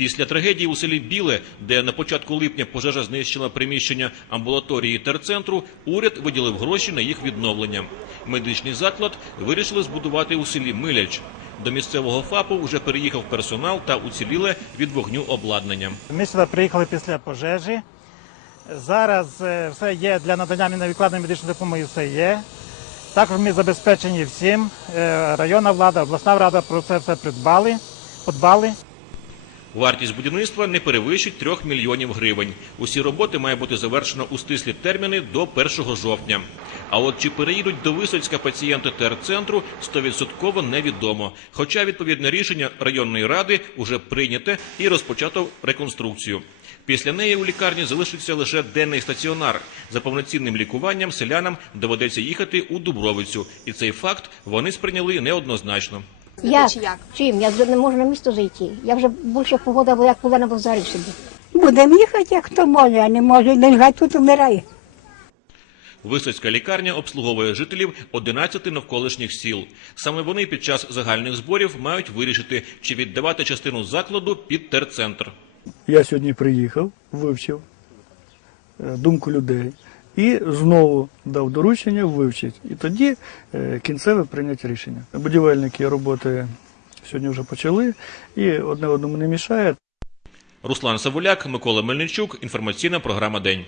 Після трагедії у селі Біле, де на початку липня пожежа знищила приміщення амбулаторії терцентру, уряд виділив гроші на їх відновлення. Медичний заклад вирішили збудувати у селі Миляч. До місцевого ФАПу вже переїхав персонал та уціліле від вогню обладнання. Ми сюди приїхали після пожежі. Зараз е, все є для надання невідкладної медичної допомоги. Все є. Також ми забезпечені всім. Е, Районна влада, обласна рада про це все придбали, подбали. Вартість будівництва не перевищить 3 мільйонів гривень. Усі роботи має бути завершено у стислі терміни до 1 жовтня. А от чи переїдуть до Висоцька пацієнти терцентру, стовідсотково невідомо. Хоча відповідне рішення районної ради уже прийняте і розпочато реконструкцію. Після неї у лікарні залишиться лише денний стаціонар. За повноцінним лікуванням селянам доведеться їхати у Дубровицю, і цей факт вони сприйняли неоднозначно. Як? чи як? Чим? Я не можу на місто зайти. Я вже більше погода, бо як повинна в зарі собі. Будемо їхати, як хто може, а не може, нехай тут вмирає. Висоцька лікарня обслуговує жителів 11 навколишніх сіл. Саме вони під час загальних зборів мають вирішити, чи віддавати частину закладу під терцентр. Я сьогодні приїхав, вивчив е, думку людей і знову дав доручення вивчити. І тоді е, кінцеве прийняття рішення. Будівельники роботи сьогодні вже почали і одне одному не мішає. Руслан Савуляк, Микола Мельничук. Інформаційна програма День.